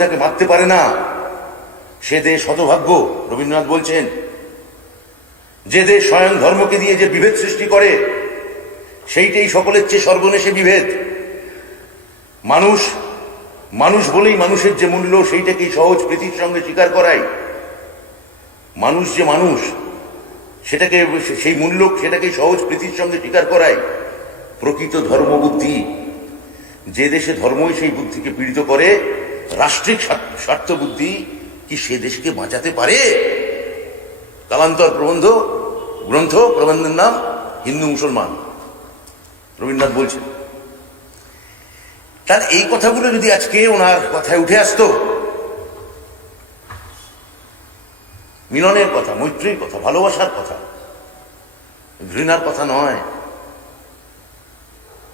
তাকে মারতে পারে না, সে দেশ হতভাগ্য। রবীন্দ্রনাথ বলছেন, যে দেশ স্বয়ং ধর্মকে দিয়ে যে বিভেদ সৃষ্টি করে সেইটাই সকলের চেয়ে সর্বনেশে বিভেদ। মানুষ মানুষ বলেই মানুষের যে মূল্য সেইটাকেই সহজ প্রীতির সঙ্গে স্বীকার করায়। মানুষ যে মানুষ সেটাকে, সেই মূল্য সেটাকেই সহজ প্রীতির সঙ্গে স্বীকার করায়। প্রকৃত ধর্মবুদ্ধি, যে দেশে ধর্মই সেই বুদ্ধিকে পীড়িত করে, রাষ্ট্রিক স্বার্থ বুদ্ধি কি সে দেশকে বাঁচাতে পারে? কালান্তর প্রবন্ধ গ্রন্থ, প্রবন্ধের নাম হিন্দু মুসলমান, রবীন্দ্রনাথ বলছেন। তার এই কথাগুলো যদি আজকে ওনার কথায় উঠে আসতো, মিলনের কথা, মৈত্রীর কথা, ভালোবাসার কথা, ঘৃণার কথা নয়,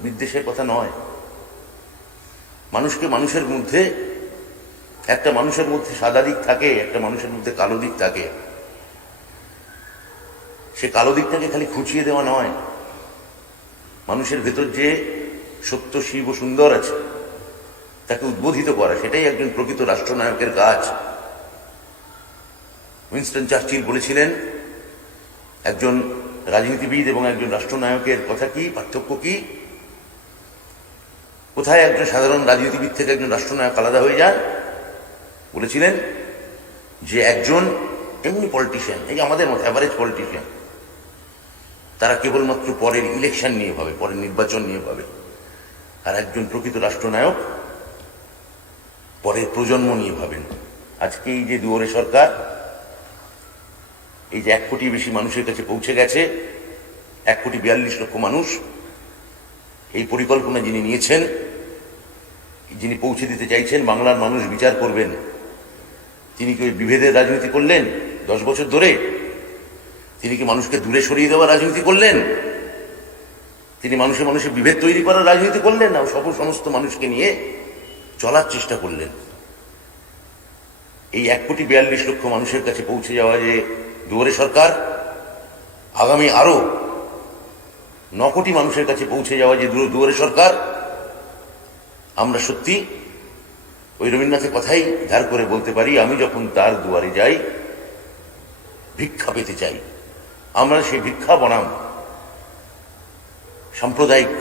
বিদ্বেষের কথা নয়। মানুষকে মানুষের মধ্যে, একটা মানুষের মধ্যে সাদা দিক থাকে, একটা মানুষের মধ্যে কালো দিক থাকে। সে কালো দিকটাকে খালি খুঁচিয়ে দেওয়া নয়, মানুষের ভেতর যে সত্য, শিব ও সুন্দর আছে তাকে উদ্বোধিত করা, সেটাই একজন প্রকৃত রাষ্ট্রনায়কের কাজ। উইনস্টন চার্চিল বলেছিলেন, একজন রাজনীতিবিদ এবং একজন রাষ্ট্রনায়কের কথা কি, পার্থক্য কি, কোথায় একজন সাধারণ রাজনীতিবিদ থেকে একজন রাষ্ট্রনায়ক আলাদা হয়ে যায়? বলেছিলেন যে একজন এমনি পলিটিশিয়ান, এই আমাদের মতো অ্যাভারেজ পলিটিশিয়ান, তারা কেবলমাত্র পরের ইলেকশন নিয়ে ভাবে, পরের নির্বাচন নিয়ে ভাবে। আর একজন প্রকৃত রাষ্ট্রনায়ক পরের প্রজন্ম নিয়ে ভাবেন। আজকে এই যে দুয়ারে সরকার, এই যে 1 কোটি বেশি মানুষের কাছে পৌঁছে গেছে, 1,42,00,000 মানুষ, এই পরিকল্পনা যিনি নিয়েছেন, যিনি পৌঁছে দিতে চাইছেন, বাংলার মানুষ বিচার করবেন। তিনি কি বিভেদের রাজনীতি করলেন 10 বছর ধরে? তিনি কি মানুষকে দূরে সরিয়ে দেওয়ার রাজনীতি করলেন? তিনি মানুষে মানুষে বিভেদ তৈরি করার রাজনীতি করলেন না, সমস্ত মানুষকে নিয়ে চলার চেষ্টা করলেন। এই 1,42,00,000 মানুষের কাছে পৌঁছে যাওয়া যে দুয়ারে সরকার, আগামী আরো 9 কোটি মানুষের কাছে পৌঁছে যাওয়া যে দুয়ারে সরকার, আমরা সত্যি ওই রবীন্দ্রনাথের কথাই ধার করে বলতে পারি, আমি যখন তার দুয়ারে যাই ভিক্ষা পেতে চাই। আমরা সেই ভিক্ষা বনাম সাম্প্রদায়িক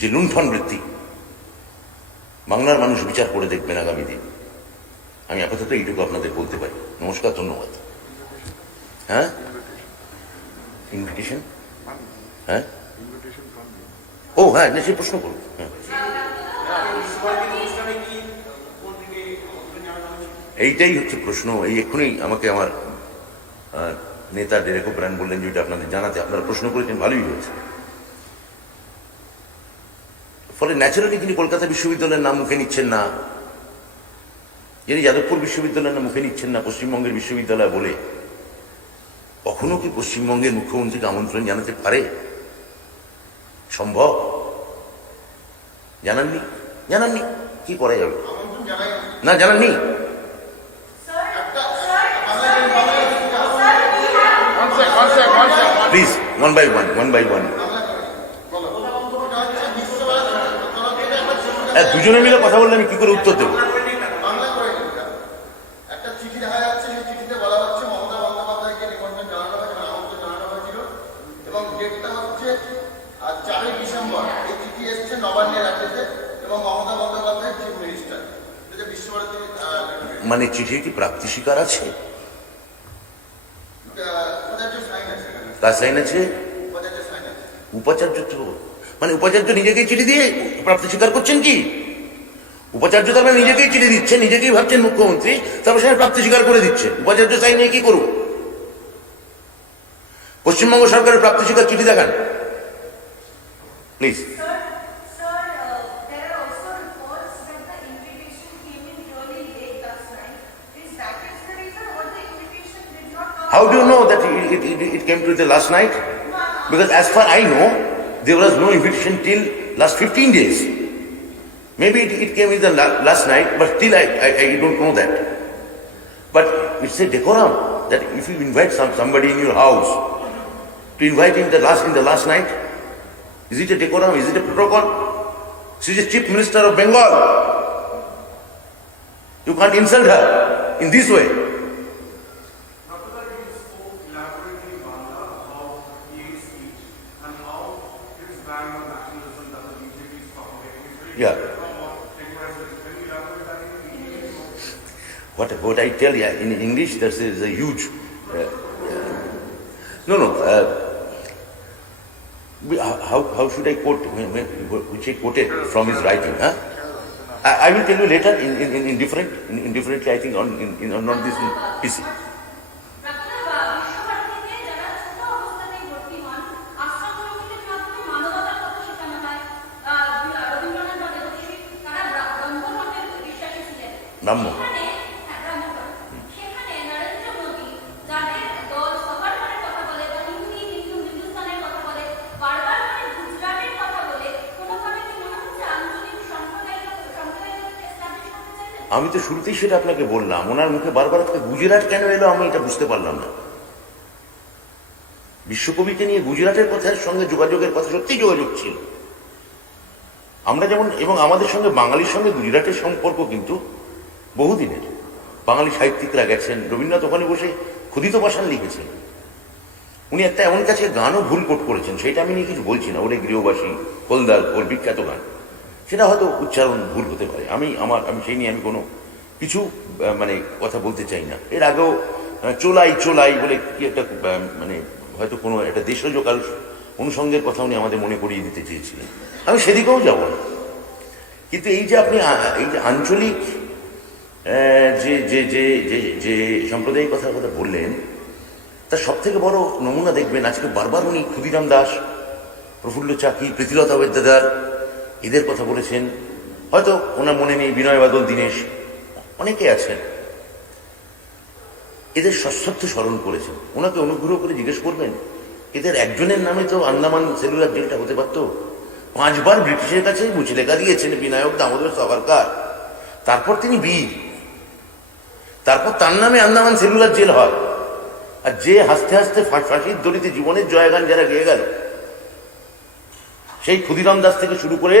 যে লুণ্ঠন বৃত্তি, বাংলার মানুষ বিচার করে দেখবেন আগামী দিন। আমি আপাতত এইটুকু আপনাদের বলতে পারি। নমস্কার, ধন্যবাদ। হ্যাঁ, ইনভিটেশন, হ্যাঁ, ও হ্যাঁ, সে প্রশ্ন করুন। হ্যাঁ, এইটাই হচ্ছে প্রশ্ন। এই এক্ষুনি আমাকে আমার নেতা ডেরেক ওব্রায়ান বললেন যে এটা আপনাদের জানাতে। আপনারা প্রশ্ন করেছেন, ভালোই হয়েছে। ফলে ন্যাচারালি তিনি কলকাতা বিশ্ববিদ্যালয়ের নাম মুখে নিচ্ছেন না, যিনি যাদবপুর বিশ্ববিদ্যালয়ের নাম মুখে নিচ্ছেন না পশ্চিমবঙ্গের বিশ্ববিদ্যালয় বলে, কখনো কি পশ্চিমবঙ্গের মুখ্যমন্ত্রীকে আমন্ত্রণ জানাতে পারে? সম্ভব? জানাননি, জানাননি, কি করা যাবে? না, জানাননি। Please, one by one. দুজনে মিলে কথা বললে আমি কি করে উত্তর দেবো? মানে চিঠির কি প্রাপ্তি স্বীকার আছে? কার সাইন আছে? উপাচার্য তো, মানে উপাচার্য নিজেকেই চিঠি দিয়ে প্রাপ্তি স্বীকার করছেন কি? উপাচার্য তার মানে নিজেকেই চিঠি দিচ্ছেন, নিজেকেই ভাবছেন মুখ্যমন্ত্রী, তারপর সে প্রাপ্তি স্বীকার করে দিচ্ছেন। উপাচার্য সাইন নিয়ে কি করব? পশ্চিমবঙ্গ সরকারের প্রাপ্তি স্বীকার চিঠি দেখান please. How do you know that it came to the last night? Because as far I know, there was no invitation till last 15 days. Maybe it came in the last night, but still I don't know that. But it's a decorum that if you invite somebody in your house, to invite him in the last night, is it a decorum? Is it a protocol? She is the Chief Minister of Bengal. You can't insult her in this way. Yeah. What I tell you in English, this is a huge. No. How should I quote which I quoted from his writing? Huh? I will tell you later in differently. I think on not this PC. Brahmo. আমি তো শুরুতেই সেটা আপনাকে বললাম, ওনার মুখে বারবার গুজরাট কেন এলো আমি এটা বুঝতে পারলাম না। বিশ্বকবিকে নিয়ে গুজরাটের কথার সঙ্গে যোগাযোগের কথা সত্যিই যোগাযোগ ছিল। আমরা যেমন, এবং আমাদের সঙ্গে বাঙালির সঙ্গে গুজরাটের সম্পর্ক কিন্তু বহুদিনের। বাঙালি সাহিত্যিকরা গেছেন, রবীন্দ্রনাথ ওখানে বসে ক্ষুদিত পাষাণ লিখেছেন। উনি একটা এমন কাছে গানও ভুল কোট করেছেন, সেটা আমি নিয়ে কিছু বলছি না। ওরে গৃহবাসী হলদার ওর বিখ্যাত গান, সেটা হয়তো উচ্চারণ ভুল হতে পারে। আমি সেই নিয়ে আমি কোনো কিছু মানে কথা বলতে চাই না। এর আগেও চোলাই বলে কি একটা মানে হয়তো কোনো একটা দেশজ কাল অনুষঙ্গের কথা উনি আমাদের মনে করিয়ে দিতে চেয়েছিলেন। আমি সেদিকেও যাব না। কিন্তু এই যে আপনি এই যে আঞ্চলিক যে সাম্প্রদায়িক কথার কথা বললেন, তার সব থেকে বড় নমুনা দেখবেন আজকে বারবার উনি ক্ষুদিরাম দাস, প্রফুল্ল চাকি, প্রীতিলতা ওয়েদাদার এদের কথা বলেছেন। হয়তো ওনার মনে নেই বিনয় বাদল, দীনেশ, অনেকে আছেন, এদের সশ্রদ্ধ স্মরণ করেছেন। ওনাকে অনুগ্রহ করে জিজ্ঞেস করবেন, এদের একজনের নামে তো আন্দামান সেলুলার জেলটা হতে পারত। 5 বার ব্রিটিশের কাছে মুচলেখা দিয়েছেন বিনায়ক দামোদর সাভারকার, তারপর তিনি বীর, তারপর তার নামে আন্দামান সেলুলার জেল হয়। আর যে হাসতে হাসতে ফাঁসির দড়িতে জীবনের জয়গান যারা গেয়ে গেল, সেই ক্ষুদিরাম দাস থেকে শুরু করে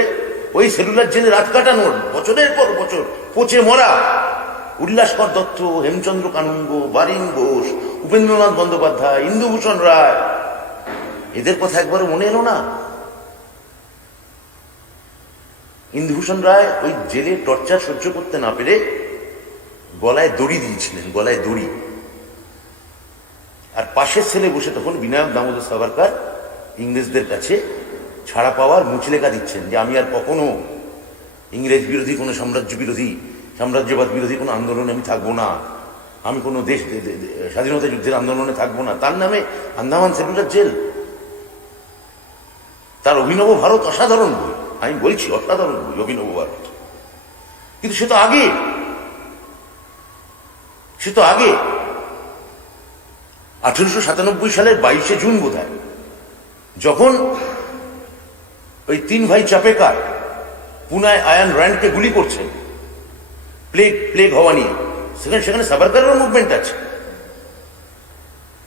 ওই সেলুলার জেলে রাত কাটানোর বছরের পর বছর পচে মরা উল্লাসকর দত্ত, হেমচন্দ্র কানুঙ্গ, বারিন ঘোষ, উপেন্দ্রনাথ বন্দ্যোপাধ্যায়, ইন্দুভূষণ রায়, এদের কথা একবারও মনে এলো না? ইন্দুভূষণ রায় ওই জেলে টর্চার সহ্য করতে না পেরে গলায় দড়ি দিয়েছিলেন, গলায় দড়ি। আর পাশের ছেলে বসে তখন বিনায়ক দামোদর সাভারকার ইংরেজদের কাছে ছাড়া পাওয়ার মুচলেখা দিচ্ছেন যে আমি আর কখনো ইংরেজ বিরোধী কোনো সাম্রাজ্যবাদ বিরোধী কোনো আন্দোলনে আমি থাকবো না, আমি কোনো দেশ স্বাধীনতা যুদ্ধের আন্দোলনে থাকবো না। তার নামে আন্দামান সেলুলার জেল। তার অভিনব ভারত অসাধারণ বই, আমি বলছি অসাধারণ বই অভিনব ভারত। কিন্তু সে তো আগে 1897 সালের 22শে জুন বোধহয়, যখন ওই 3 ভাই চাপেকার পুনায় আয়ান র্যান্ডকে গুলি করছেন প্লেগ হওয়া নিয়ে, সেখানে সাভারকারেরও মুভমেন্ট আছে,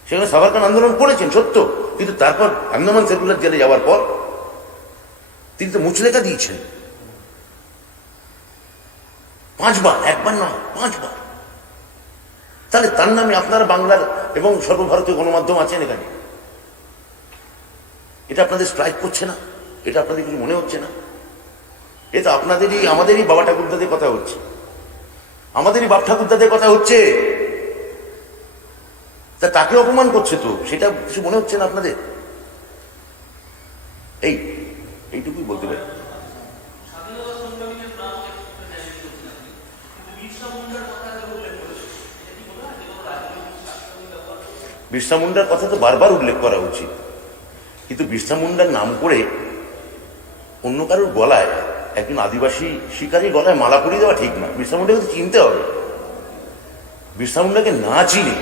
সেখানে সাভারকার আন্দোলন করেছেন সত্য। কিন্তু তারপর আন্দামান সেলুলার জেলে যাওয়ার পর তিনি তো মুচলেখা দিয়েছেন 5 বার, একবার না 5 বার। তাহলে তার নামে আপনারা বাংলার এবং সর্বভারতীয় গণমাধ্যম আছেন এখানে, এটা আপনাদের স্ট্রাইক করছে না? এটা আপনাদের কিছু মনে হচ্ছে না? এটা আমাদেরই বাবা ঠাকুরদাদের কথা হচ্ছে, আমাদেরই বাপ ঠাকুরদাদের কথা হচ্ছে। তা তাকে অপমান করছে তো, সেটা কিছু মনে হচ্ছে না আপনাদের? এইটুকুই বলতে পারি। বিরসা মুন্ডার কথা তো বারবার উল্লেখ করা উচিত, কিন্তু বিরসা মুন্ডার নাম করে অন্য কারোর গলায়, একজন আদিবাসী শিকারীর গলায় মালা পরিয়ে দেওয়া ঠিক না। বিরসা মুন্ডাকে তো চিনতে হবে। বিরসা মুন্ডাকে না চিনে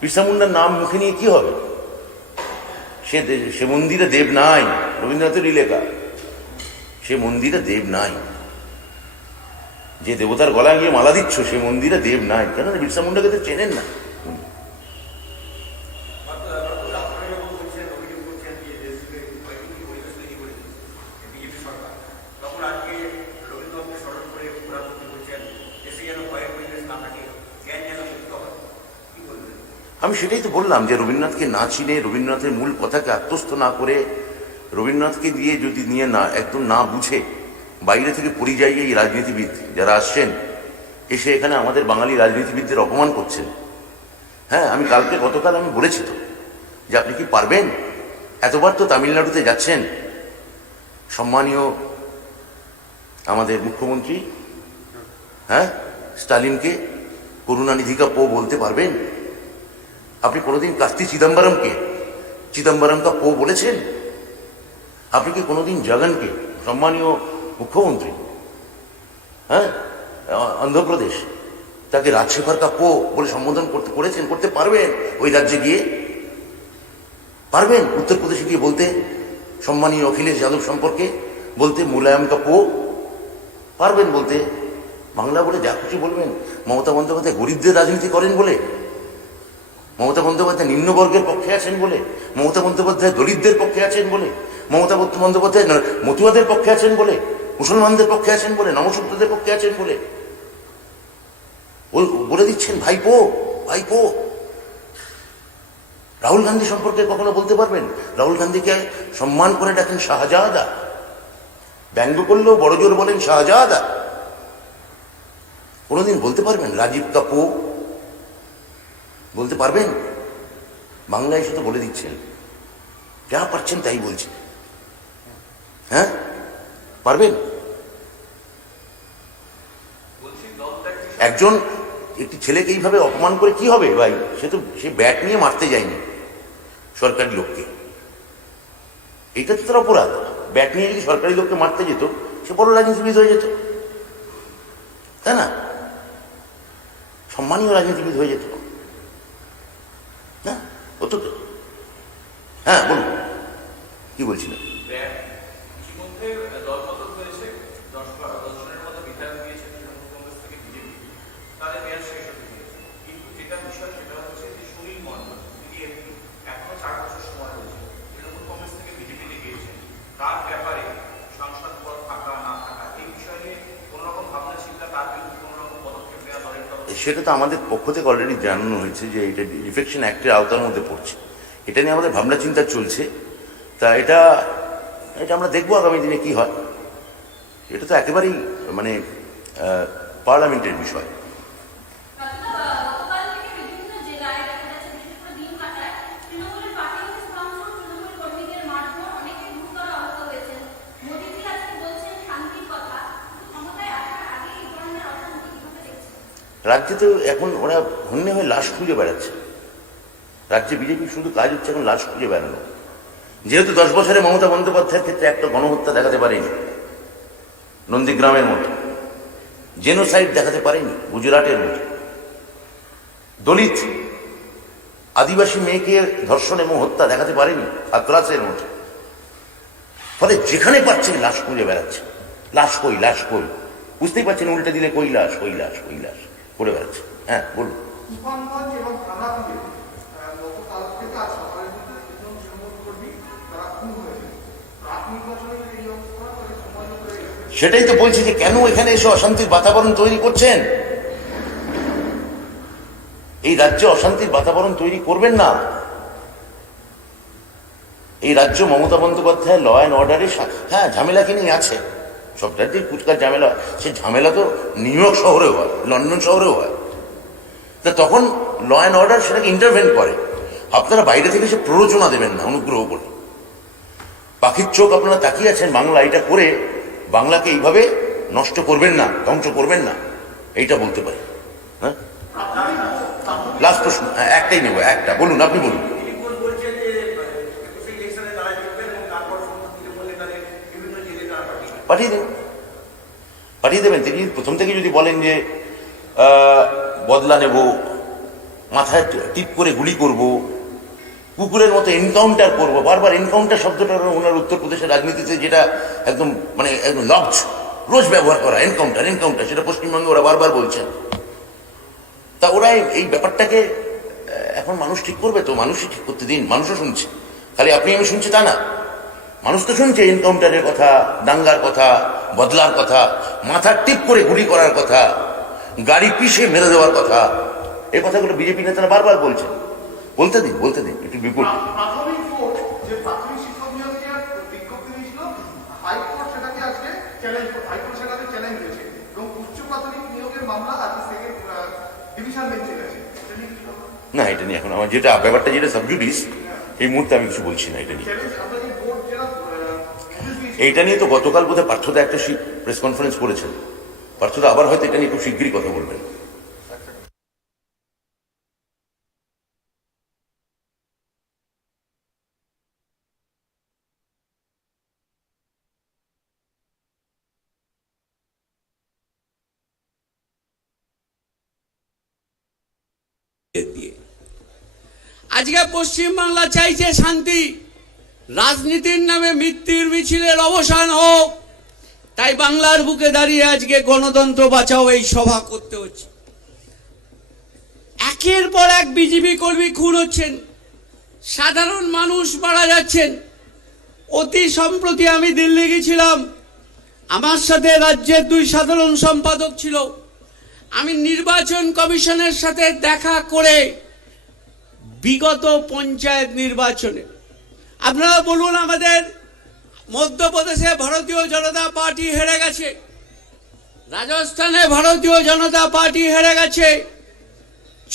বিরসা মুন্ডার নাম মুখে নিয়ে কি হবে? সে মন্দিরে দেব নাই, রবীন্দ্রনাথেরই লেখা। সে মন্দিরে দেব নাই, যে দেবতার গলায় গিয়ে মালা দিচ্ছ সে মন্দিরে দেব নাই। কেননা বিরসা মুন্ডাকে তো চেনেন না। আমি সেটাই তো বললাম যে রবীন্দ্রনাথকে না চিনে, রবীন্দ্রনাথের মূল কথাকে আত্মস্থ না করে, রবীন্দ্রনাথকে দিয়ে যদি নিয়ে না একদম না বুঝে বাইরে থেকে পরিযায়ী এই রাজনীতিবিদ যারা আসছেন, এসে এখানে আমাদের বাঙালি রাজনীতিবিদদের অপমান করছেন। হ্যাঁ, আমি গতকাল আমি বলেছি তো যে আপনি কি পারবেন? এতবার তো তামিলনাড়ুতে যাচ্ছেন, সম্মানীয় আমাদের মুখ্যমন্ত্রী হ্যাঁ স্টালিনকে করুণানিধিকা পো বলতে পারবেন? আপনি কোনোদিন কার্তি চিদম্বরম কা পো বলেছেন? আপনি কি কোনোদিন জগনকে, সম্মানীয় মুখ্যমন্ত্রী হ্যাঁ অন্ধ্রপ্রদেশ, তাকে রাজশেখর কা পো বলে সম্বোধন করতে পারবেন? ওই রাজ্যে গিয়ে পারবেন? উত্তরপ্রদেশে গিয়ে বলতে সম্মানীয় অখিলেশ যাদব সম্পর্কে বলতে মুলায়ম কা পো পারবেন বলতে? বাংলা বলে যা খুশি বলবেন। মমতা বন্দ্যোপাধ্যায় গরিবদের রাজনীতি করেন বলে, মমতা বন্দ্যোপাধ্যায় নিম্নবর্গের পক্ষে আছেন বলে, মমতা বন্দ্যোপাধ্যায় দলিতদের পক্ষে আছেন বলে, মমতা বন্দ্যোপাধ্যায় মতুয়াদের পক্ষে আছেন বলে, মুসলমানদের পক্ষে আছেন বলে, নমশূদ্রদের পক্ষে আছেন বলে বলে দিচ্ছেন ভাইপো ভাইপো। রাহুল গান্ধী সম্পর্কে কখনো বলতে পারবেন? রাহুল গান্ধীকে সম্মান করে ডাকেন শাহজাদা, ব্যঙ্গ করলেও বড় জোর বলেন শাহজাদা। কোনোদিন বলতে পারবেন রাজীব কাপু? বলতে পারবেন? বাংলায় শুধু বলে দিচ্ছেন, যা পারছেন তাই বলছেন। হ্যাঁ পারবেন? একজন একটি ছেলেকে এইভাবে অপমান করে কি হবে ভাই? সে ব্যাট নিয়ে মারতে যায়নি সরকারি লোককে, এইটা তো তার অপরাধ। ব্যাট নিয়ে যদি সরকারি লোককে মারতে যেত, সে বড় রাজনীতিবিদ হয়ে যেত, তাই না? সম্মানীয় রাজনীতিবিদ হয়ে যেত না? হতো তো। হ্যাঁ বলুন, কি বলছিলেন? সেটা তো আমাদের পক্ষ থেকে অলরেডি জানানো হয়েছে যে এটা ডিফেকশন অ্যাক্টের আওতার মধ্যে পড়ছে। এটা নিয়ে আমাদের ভাবনা চিন্তা চলছে। তা এটা আমরা দেখবো আগামী দিনে কি হয়। এটা তো একেবারেই মানে পার্লামেন্টের বিষয়। রাজ্যে তো এখন ওরা হন্যে হয়ে লাশ খুঁজে বেড়াচ্ছে। রাজ্যে বিজেপি শুধু কাজ হচ্ছে এখন লাশ খুঁজে বেড়ানো। যেহেতু 10 বছরে মমতা বন্দ্যোপাধ্যায়ের ক্ষেত্রে একটা গণহত্যা দেখাতে পারেনি, নন্দীগ্রামের মতো জেনোসাইড দেখাতে পারেনি, গুজরাটের মতো দলিত আদিবাসী মেয়েকে ধর্ষণ এবং হত্যা দেখাতে পারেনি, হাতরাসের মতো। ফলে যেখানে পাচ্ছে লাশ খুঁজে বেড়াচ্ছে। লাশ কই, লাশ কই, বুঝতেই পারছেন, উল্টে দিলে কৈলাস কৈলাস কৈলাস করে বেড়াচ্ছে। হ্যাঁ বলুন। সেটাই তো বলছি যে কেন এখানে এসে অশান্তির বাতাবরণ তৈরি করছেন? এই রাজ্যে অশান্তির বাতাবরণ তৈরি করবেন না। এই রাজ্য মমতা বন্দ্যোপাধ্যায় ল অ্যান্ড অর্ডারের হ্যাঁ ঝামেলাকে নিয়ে আছে। সব রাজ্যেই ফুচকার ঝামেলা, সে ঝামেলা তো নিউ ইয়র্ক শহরেও হয়, লন্ডন শহরেও হয়। তা তখন ল অ্যান্ড অর্ডার সেটাকে ইন্টারভেন করে। আপনারা বাইরে থেকে সে প্ররোচনা দেবেন না, অনুগ্রহ করে। পাখির চোখ আপনারা তাকিয়ে আছেন বাংলা, এটা করে বাংলাকে এইভাবে নষ্ট করবেন না, ধ্বংস করবেন না, এইটা বলতে পারি। হ্যাঁ লাস্ট প্রশ্ন, একটাই নেব, একটা বলুন, আপনি বলুন। পাঠিয়ে দেবেন। তিনি প্রথম থেকে যদি বলেন যে বদলা নেব, মাথায় টিপ করে গুলি করব, কুকুরের মতো এনকাউন্টার করব, বারবার এনকাউন্টার শব্দটা ওনার উত্তরপ্রদেশের রাজনীতিতে যেটা একদম মানে একদম লক্ষ রোজ ব্যবহার করা, এনকাউন্টার এনকাউন্টার, সেটা পশ্চিমবঙ্গে ওরা বারবার বলছেন। তা ওরা এই ব্যাপারটাকে এখন মানুষ ঠিক করবে তো? মানুষই ঠিক করতে দিন, মানুষও শুনছে, খালি আপনি আমি শুনছি তা না। মানুষ তো শুনছে এনকাউন্টারের কথা, দাঙ্গার কথা, বদলার কথা, মাথার টিপ করে গুলি করার কথা, গাড়ি পিষে মেরে দেওয়ার কথা। এই কথাগুলো বিজেপি নেতারা বারবার বলছেন। বলতে দিন একটু বিপুল। প্রাথমিক কোর্ট যে প্রাথমিক শিক্ষক নিয়োগের বিজ্ঞপ্তি দিয়েছিল, হাইকোর্ট সেটাকে আজকে চ্যালেঞ্জ করেছে এবং উচ্চ প্রাথমিক নিয়োগের মামলা আজকে সেকেন্ড ডিভিশন বেঞ্চে গেছে। না, এটা নিয়ে এখন আমার যেটা ব্যাপারটা যেটা সাবজুডিস, এই মুহূর্তে আমি কিছু বলছি না এটা নিয়ে। এইটা নিয়ে তো গতকাল বোধহয় পার্থদা একটা প্রেস কনফারেন্স করেছেন। পার্থদা আবার হয়তো এটা নিয়ে খুব শীঘ্রই কথা বলবেন। দিয়ে আজকে পশ্চিমবাংলা চাইছে শান্তি, রাজনীতির নামে মৃত্যুর মিছিলের অবসান হোক। তাই বাংলার বুকে দাঁড়িয়ে আজকে গণতন্ত্র বাঁচাও এই সভা করতে হচ্ছে। একের পর এক বিজেপি কর্মী খুন হচ্ছেন, সাধারণ মানুষ মারা যাচ্ছেন। অতি সম্প্রতি আমি দিল্লি গেছিলাম, আমার সাথে রাজ্যের 2 সাধারণ সম্পাদক ছিল। আমি নির্বাচন কমিশনের সাথে দেখা করে বিগত পঞ্চায়েত নির্বাচনে, আপনারা বলুন, আমাদের মধ্যপ্রদেশে ভারতীয় জনতা পার্টি হেরে গেছে, রাজস্থানে ভারতীয় জনতা পার্টি হেরে গেছে,